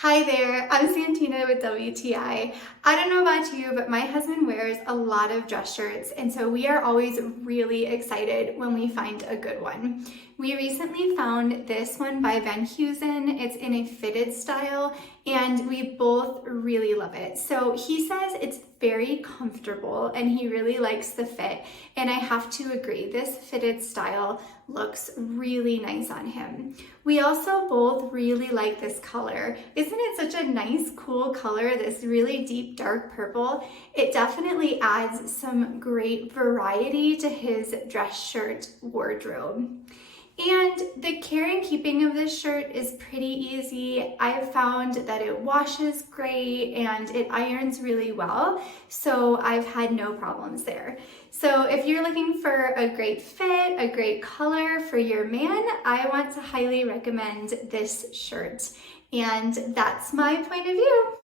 Hi there, I'm Santina with WTI. I don't know about you, but my husband wears a lot of dress shirts, and so we are always really excited when we find a good one. We recently found this one by Heusen. It's in a fitted style, and we both really love it. So he says it's very comfortable and he really likes the fit, and I have to agree, this fitted style looks really nice on him. We also both really like this color. Isn't it such a nice, cool color, this really deep dark purple? It definitely adds some great variety to his dress shirt wardrobe. And the care and keeping of this shirt is pretty easy. I've found that it washes great and it irons really well, so I've had no problems there. So if you're looking for a great fit, a great color for your man, I want to highly recommend this shirt. And that's my point of view.